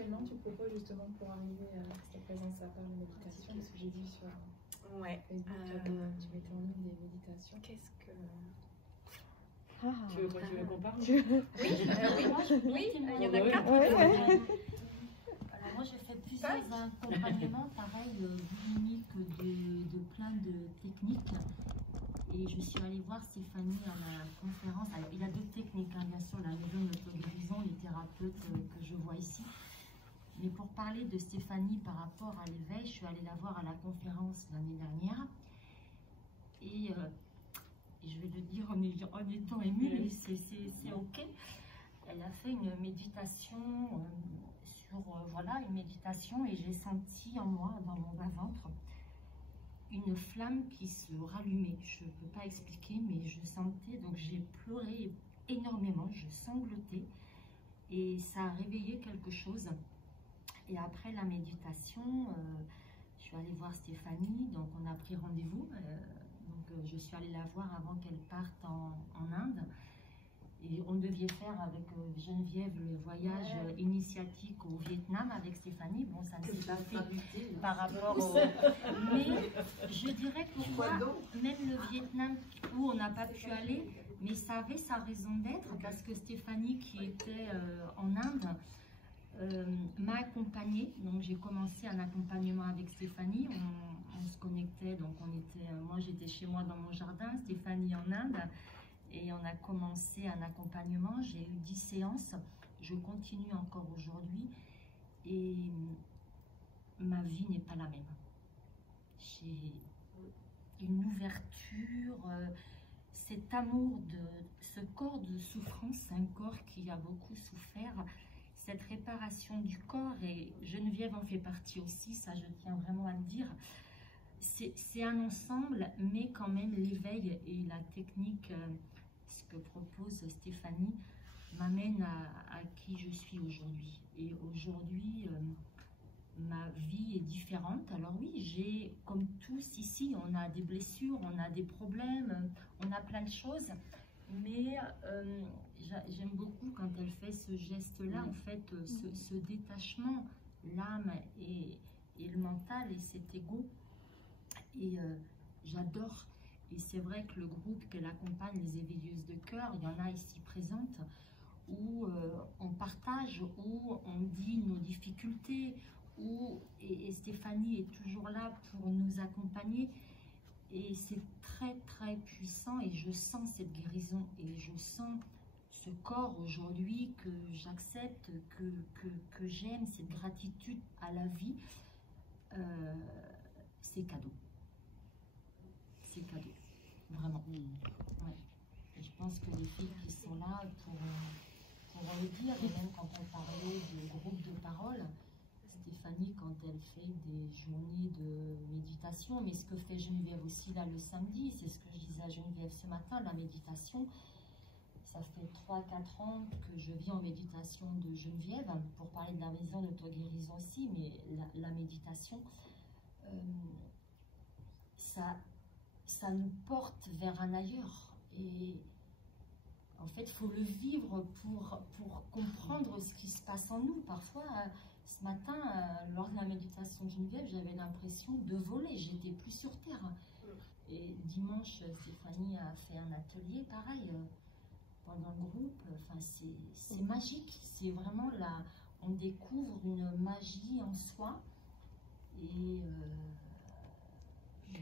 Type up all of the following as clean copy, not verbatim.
accompagnement tu proposes justement pour arriver à cette présence à part la méditation? Parce que j'ai vu sur Facebook tu mettais en ligne des méditations. Qu'est-ce que... Tu veux qu'on parle? Oui, il y en a 4. Alors moi j'ai fait plusieurs accompagnements, pareil, uniques de plein de techniques. Et je suis allée voir Stéphanie à la conférence. Alors, il y a d'autres techniques, hein, bien sûr, la maison d'auto-guérison, les thérapeutes que je vois ici. Mais pour parler de Stéphanie par rapport à l'éveil, je suis allée la voir à la conférence l'année dernière. Et je vais le dire en étant émue, mais c'est OK. Elle a fait une méditation voilà, une méditation, et j'ai senti en moi, dans mon bas-ventre, une flamme qui se rallumait. Je ne peux pas expliquer, mais je sentais, donc j'ai pleuré énormément, je sanglotais, et ça a réveillé quelque chose. Et après la méditation, je suis allée voir Stéphanie, donc on a pris rendez-vous. Je suis allée la voir avant qu'elle parte en Inde. Et on devait faire avec Geneviève le voyage initiatique au Vietnam avec Stéphanie. Bon, ça ne s'est pas fait par rapport au... Mais je dirais pourquoi même le Vietnam où on n'a pas pu aller, mais ça avait sa raison d'être, parce que Stéphanie qui était en Inde m'a accompagnée. Donc j'ai commencé un accompagnement avec Stéphanie. On se connectait, donc moi j'étais chez moi dans mon jardin, Stéphanie en Inde. Et on a commencé un accompagnement, j'ai eu 10 séances, je continue encore aujourd'hui, et ma vie n'est pas la même. J'ai une ouverture, cet amour de ce corps de souffrance, un corps qui a beaucoup souffert, cette réparation du corps, et Geneviève en fait partie aussi, ça je tiens vraiment à le dire. C'est un ensemble, mais quand même l'éveil et la technique, ce que propose Stéphanie, m'amène à qui je suis aujourd'hui. Et aujourd'hui, ma vie est différente. Alors oui, j'ai, comme tous ici, on a des blessures, on a des problèmes, on a plein de choses. Mais j'aime beaucoup quand elle fait ce geste-là, en fait, ce détachement, l'âme et le mental et cet ego. Et j'adore. Et c'est vrai que le groupe qu'elle accompagne, les éveilleuses de cœur, il y en a ici présentes, où on partage, où on dit nos difficultés, et Stéphanie est toujours là pour nous accompagner. Et c'est très très puissant, et je sens cette guérison, et je sens ce corps aujourd'hui que j'accepte, que j'aime, cette gratitude à la vie. C'est cadeau. C'est cadeau, vraiment. Ouais. Et je pense que les filles qui sont là pour le dire, et même quand on parlait de groupe de parole, Stéphanie, quand elle fait des journées de méditation, mais ce que fait Geneviève aussi là le samedi, c'est ce que je disais à Geneviève ce matin, la méditation, ça fait 3-4 ans que je vis en méditation de Geneviève, pour parler de la maison d'auto-guérison aussi, mais la méditation, ça nous porte vers un ailleurs. Et en fait, il faut le vivre pour comprendre ce qui se passe en nous. Parfois, ce matin, lors de la méditation de Geneviève, j'avais l'impression de voler. J'étais plus sur terre. Et dimanche, Stéphanie a fait un atelier, pareil, pendant le groupe. Enfin, c'est magique. C'est vraiment là, on découvre une magie en soi. Et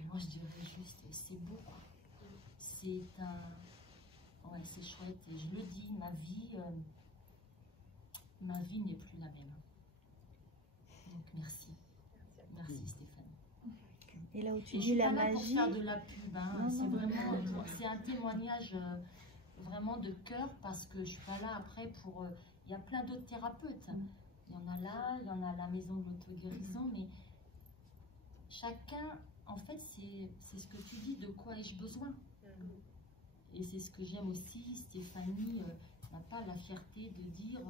moi, je dirais juste, c'est beau, quoi. C'est ouais, c'est chouette. Et je le dis, ma vie n'est plus la même. Donc, merci. Merci, Stéphanie. Et là où tu dis la magie... Je suis pas là pour faire de la pub, hein. C'est vraiment... C'est un témoignage vraiment de cœur, parce que je suis pas là après pour... Il y a plein d'autres thérapeutes. Il y en a là, il y en a à la maison de l'auto-guérison, mais chacun... En fait, c'est ce que tu dis, de quoi ai-je besoin? Et c'est ce que j'aime aussi, Stéphanie n'a pas la fierté de dire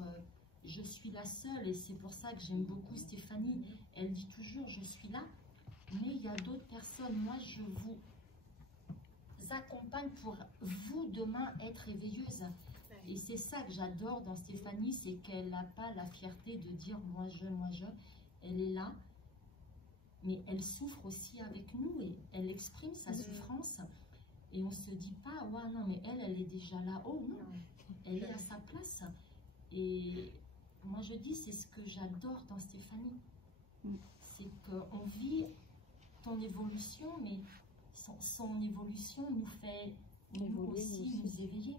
je suis la seule, et c'est pour ça que j'aime beaucoup Stéphanie. Elle dit toujours je suis là, mais il y a d'autres personnes. Moi, je vous accompagne pour vous demain être éveilleuse. Et c'est ça que j'adore dans Stéphanie, c'est qu'elle n'a pas la fierté de dire moi je. Elle est là, mais elle souffre aussi avec nous et elle exprime sa souffrance. Et on se dit pas, ouais, non, mais elle est déjà là-haut. Non, elle est à sa place. Et moi je dis, c'est ce que j'adore dans Stéphanie. C'est qu'on vit ton évolution, mais son évolution nous fait nous aussi nous éveiller.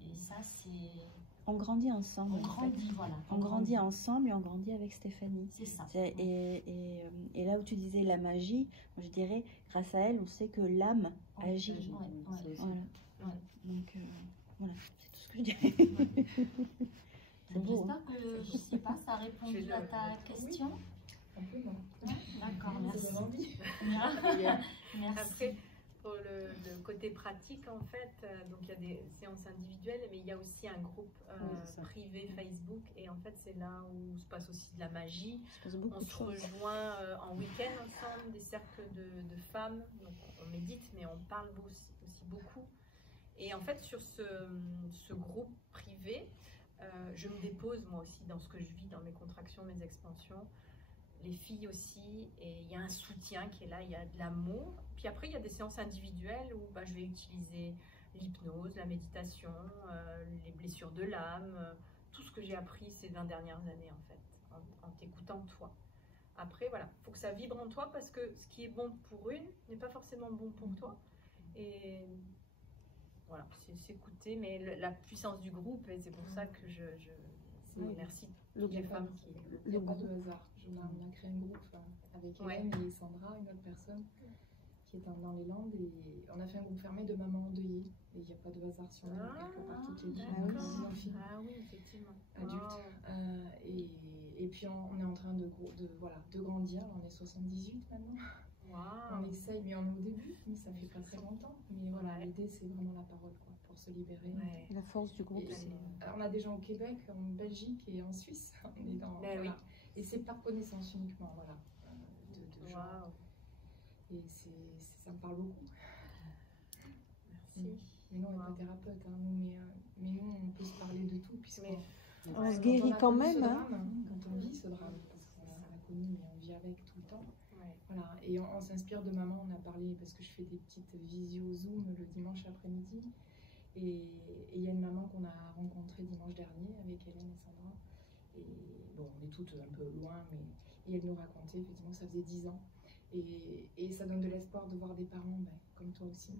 Et ça, c'est... On grandit ensemble. On grandit, voilà. On grandit ensemble et on grandit avec Stéphanie. C'est ça. Et là où tu disais la magie, moi je dirais, grâce à elle, on sait que l'âme agit. Voilà. Donc, voilà, c'est tout ce que je dirais. J'espère que, je sais pas, ça a répondu à ta question. Un peu, non. D'accord, merci. Merci. Après, pour le côté pratique, en fait, donc il y a des séances individuelles, mais il y a aussi un groupe privé Facebook, et en fait, c'est là où se passe aussi de la magie. On se rejoint en week-end ensemble, des cercles de femmes, donc on médite, mais on parle aussi beaucoup. Et en fait, sur ce groupe privé, je me dépose moi aussi dans ce que je vis, dans mes contractions, mes expansions. Les filles aussi, et il y a un soutien qui est là, il y a de l'amour. Puis après, il y a des séances individuelles où je vais utiliser l'hypnose, la méditation, les blessures de l'âme, tout ce que j'ai appris ces 20 dernières années, en fait, en t'écoutant toi. Après, voilà, il faut que ça vibre en toi, parce que ce qui est bon pour une n'est pas forcément bon pour toi. Et voilà, c'est s'écouter, mais la puissance du groupe, et c'est pour ça que merci toutes les femmes qui... Il n'y a pas de hasard. On a créé un groupe avec Hélène et Sandra, une autre personne qui est dans les Landes, et on a fait un groupe fermé de mamans endeuillées. Et il n'y a pas de hasard sur elle, quelque part toutes les filles. Ah oui, effectivement. Adultes. Et puis on est en train de grandir. On est 78 maintenant. On essaye, mais on est au début, mais ça fait pas très longtemps. Mais voilà, l'idée c'est vraiment la parole, quoi, pour se libérer. La force du groupe. On a des gens au Québec, en Belgique et en Suisse. On est dans, Et c'est par connaissance uniquement, voilà, de gens. Et ça me parle beaucoup. Merci. Mais nous, on n'est pas thérapeute, hein, mais nous, on peut se parler de tout, on se guérit quand même. Quand on vit ce drame, parce qu'on l'a connu, mais on vit avec tout le temps. Voilà. Et on s'inspire de maman, on a parlé, parce que je fais des petites visio Zoom le dimanche après-midi. Et il y a une maman qu'on a rencontrée dimanche dernier avec Hélène et Sandra. Et bon, on est toutes un peu loin, mais et elle nous racontait effectivement que ça faisait 10 ans. Et ça donne de l'espoir de voir des parents comme toi aussi.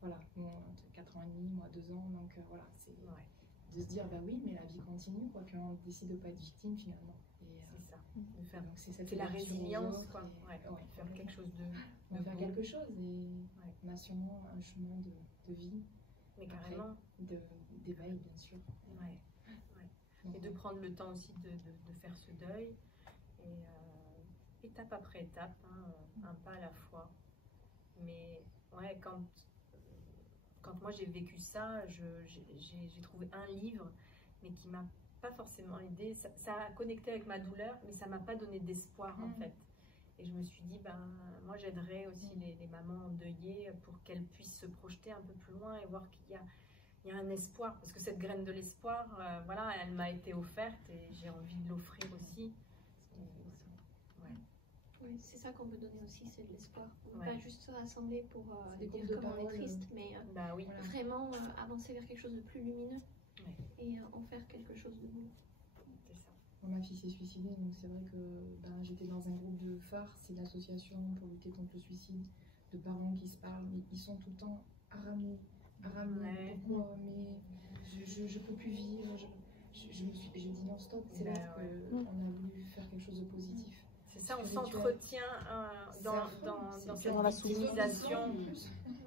Voilà, moi, 4 ans et demi, moi 2 ans, donc voilà, c'est de se dire, oui, mais la vie continue, quoi, qu'on décide de ne pas être victime finalement. C'est ça. C'est la résilience, quoi. Faire quelque chose de... On va faire quelque chose, et on a sûrement un chemin de vie. Mais carrément. D'éveil, bien sûr. Et de prendre le temps aussi de faire ce deuil. Et étape après étape, un pas à la fois. Mais quand moi j'ai vécu ça, j'ai trouvé un livre, mais qui m'a pas forcément aidé. Ça a connecté avec ma douleur, mais ça m'a pas donné d'espoir en fait. Et je me suis dit, moi j'aiderais aussi les mamans endeuillées pour qu'elles puissent se projeter un peu plus loin et voir qu'il y a un espoir. Parce que cette graine de l'espoir, voilà, elle m'a été offerte et j'ai envie de l'offrir aussi. Oui, c'est ça qu'on peut donner aussi, c'est de l'espoir. Pas juste se rassembler pour dire comme on est triste, mais vraiment avancer vers quelque chose de plus lumineux et en faire quelque chose de beau. C'est ça. Ma fille s'est suicidée, donc c'est vrai que j'étais dans un groupe de phare, c'est l'association pour lutter contre le suicide, de parents qui se parlent, mais ils sont tout le temps Aramou, pourquoi, mais je peux plus vivre, j'ai dit non stop, c'est là qu'on a voulu faire quelque chose de positif. C'est ça, on s'entretient dans cette civilisation,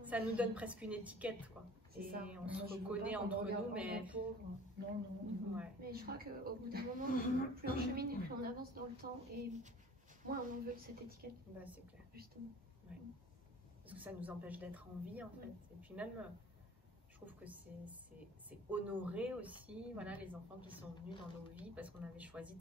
ça nous donne presque une étiquette, quoi. Et on se reconnaît entre nous, mais... Non. Mais je crois qu'au bout d'un moment, plus on chemine et plus on avance dans le temps, et moins on en veut de cette étiquette. C'est clair. Justement. Parce que ça nous empêche d'être en vie, en fait. Et puis même, je trouve que c'est honorer aussi, voilà, les enfants qui sont venus dans nos vies, parce qu'on avait choisi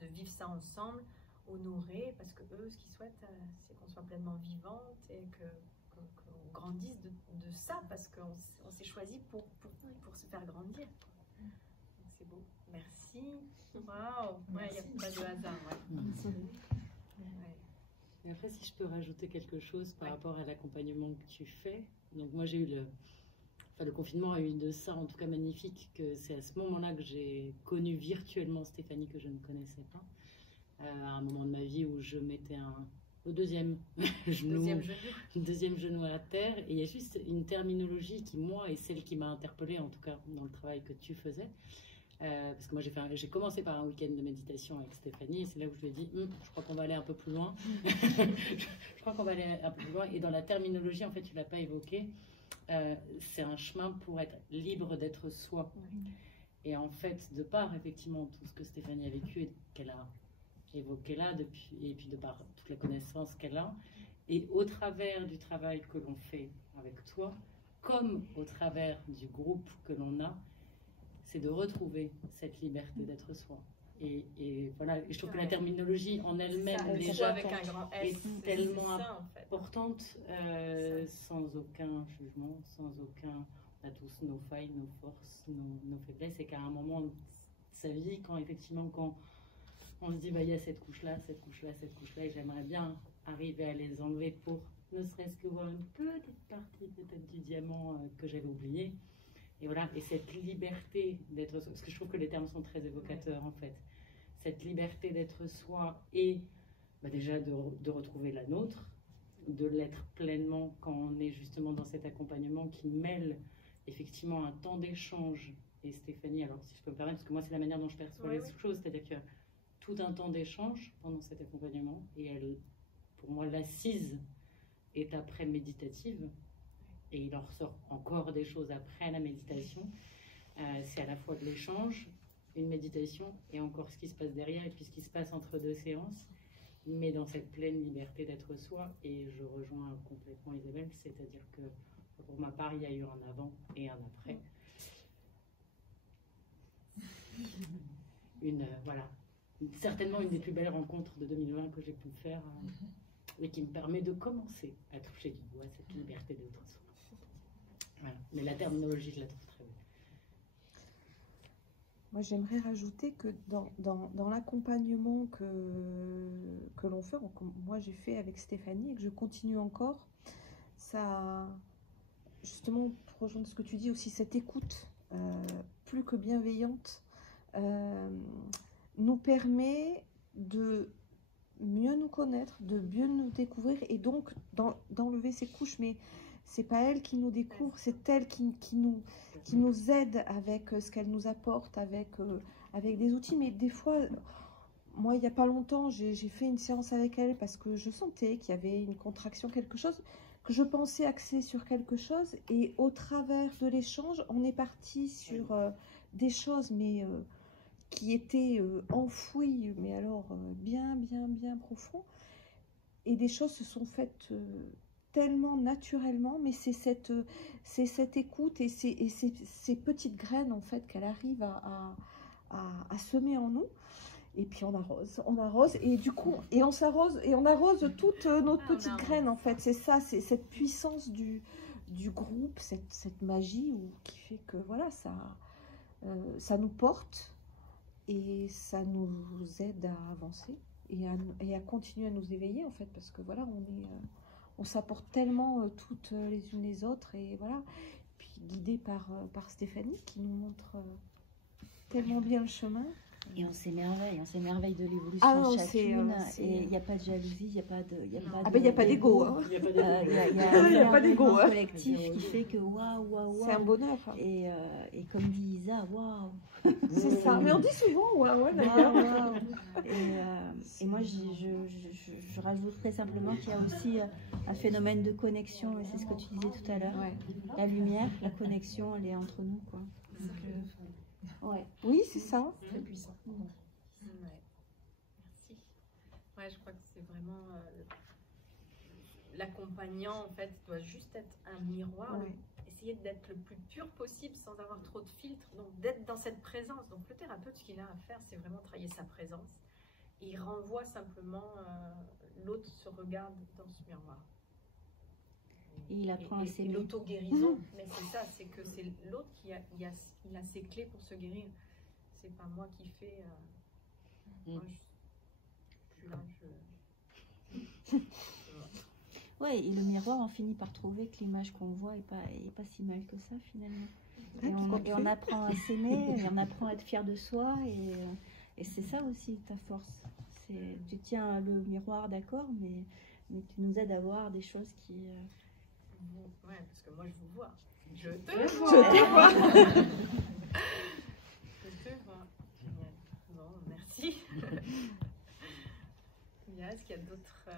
de vivre ça ensemble, honorer, parce que eux, ce qu'ils souhaitent, c'est qu'on soit pleinement vivante et qu'on grandisse de ça, parce qu'on s'est choisi pour se faire grandir. C'est beau. Merci. Waouh. Il n'y a pas de hasard. Et après, si je peux rajouter quelque chose par rapport à l'accompagnement que tu fais. Donc moi, j'ai eu le confinement a eu de ça, en tout cas magnifique, que c'est à ce moment-là que j'ai connu virtuellement Stéphanie, que je ne connaissais pas. À un moment de ma vie où je mettais au deuxième genou à terre. Et il y a juste une terminologie qui, moi, est celle qui m'a interpellée, en tout cas dans le travail que tu faisais. Parce que moi, j'ai commencé par un week-end de méditation avec Stéphanie, et c'est là où je lui ai dit, je crois qu'on va aller un peu plus loin. Je crois qu'on va aller un peu plus loin. Et dans la terminologie, en fait, tu ne l'as pas évoqué, c'est un chemin pour être libre d'être soi. Et en fait, de par, effectivement, tout ce que Stéphanie a vécu et qu'elle a évoqué là, et puis de par toute la connaissance qu'elle a, et au travers du travail que l'on fait avec toi, comme au travers du groupe que l'on a, c'est de retrouver cette liberté d'être soi. Et voilà, et je trouve que la terminologie en elle-même déjà avec un grand S, est tellement importante, sans aucun jugement, sans aucun... On a tous nos failles, nos forces, nos faiblesses, et qu'à un moment de sa vie, quand effectivement, quand on se dit, il y a cette couche-là, cette couche-là, cette couche-là, et j'aimerais bien arriver à les enlever pour ne serait-ce que voir une petite partie peut-être du diamant que j'avais oublié. Et voilà, et cette liberté d'être soi, parce que je trouve que les termes sont très évocateurs en fait, cette liberté d'être soi et déjà de retrouver la nôtre, de l'être pleinement quand on est justement dans cet accompagnement qui mêle effectivement un temps d'échange. Et Stéphanie, alors si je peux me permettre, parce que moi c'est la manière dont je perçois les choses, c'est-à-dire que tout un temps d'échange pendant cet accompagnement, et elle, pour moi, l'assise est après méditative. Et il en ressort encore des choses après la méditation. C'est à la fois de l'échange, une méditation, et encore ce qui se passe derrière, et puis ce qui se passe entre deux séances, mais dans cette pleine liberté d'être soi. Et je rejoins complètement Isabelle, c'est-à-dire que pour ma part, il y a eu un avant et un après. Certainement une des plus belles rencontres de 2020 que j'ai pu faire, et qui me permet de commencer à toucher du doigt cette liberté d'être soi. Voilà. Mais la terminologie, je la trouve très belle. Moi, j'aimerais rajouter que dans l'accompagnement que l'on fait, moi j'ai fait avec Stéphanie et que je continue encore, ça, justement, pour rejoindre ce que tu dis aussi, cette écoute plus que bienveillante nous permet de mieux nous connaître, de mieux nous découvrir, et donc d'enlever ces couches, mais c'est pas elle qui nous découvre, c'est elle qui nous aide avec ce qu'elle nous apporte, avec des outils. Mais des fois, moi, il n'y a pas longtemps, j'ai fait une séance avec elle parce que je sentais qu'il y avait une contraction, quelque chose, que je pensais axer sur quelque chose. Et au travers de l'échange, on est parti sur des choses, mais qui étaient enfouies, mais alors bien profond. Et des choses se sont faites... tellement naturellement, mais c'est cette écoute et ces petites graines en fait qu'elle arrive à semer en nous, et puis on arrose et du coup on arrose toutes nos petites graines en fait. C'est ça, c'est cette puissance du groupe, cette magie qui fait que voilà, ça nous porte et ça nous aide à avancer et à continuer à nous éveiller en fait, parce que voilà, on s'apporte tellement toutes les unes les autres, et voilà. Puis guidée par Stéphanie qui nous montre tellement bien le chemin. Et on s'émerveille de l'évolution de chacune. Et il n'y a pas de jalousie, il n'y a pas de... Il n'y a pas d'ego. Il n'y a pas d'ego collectif qui fait que waouh. C'est un bonheur. Et comme dit Isa, waouh. C'est ça. Mais on dit souvent waouh d'ailleurs. Et moi, je rajouterais simplement qu'il y a aussi un phénomène de connexion. Et c'est ce que tu disais tout à l'heure. Ouais. La lumière, la connexion, elle est entre nous, quoi. Donc, ouais. Oui, c'est ça. Très puissant. Ouais. Merci. Ouais, je crois que c'est vraiment l'accompagnant en fait doit juste être un miroir. Ouais. Essayer d'être le plus pur possible sans avoir trop de filtres. Donc d'être dans cette présence. Donc le thérapeute, ce qu'il a à faire, c'est vraiment travailler sa présence. Et il renvoie simplement l'autre se regarde dans ce miroir. Et il apprend à s'aimer. L'auto-guérison, mais c'est ça, c'est que c'est l'autre qui a ses clés pour se guérir. C'est pas moi qui fais. Moi, je suis là, Ouais, et le miroir, on finit par trouver que l'image qu'on voit est pas si mal que ça finalement. Et on apprend à s'aimer, et on apprend à être fier de soi, et c'est ça aussi ta force. Tu tiens le miroir, d'accord, mais tu nous aides à voir des choses qui... Ouais, parce que moi je vous vois. Je te vois. Je te vois. Génial. Bon, merci. Est-ce qu'il y a d'autres...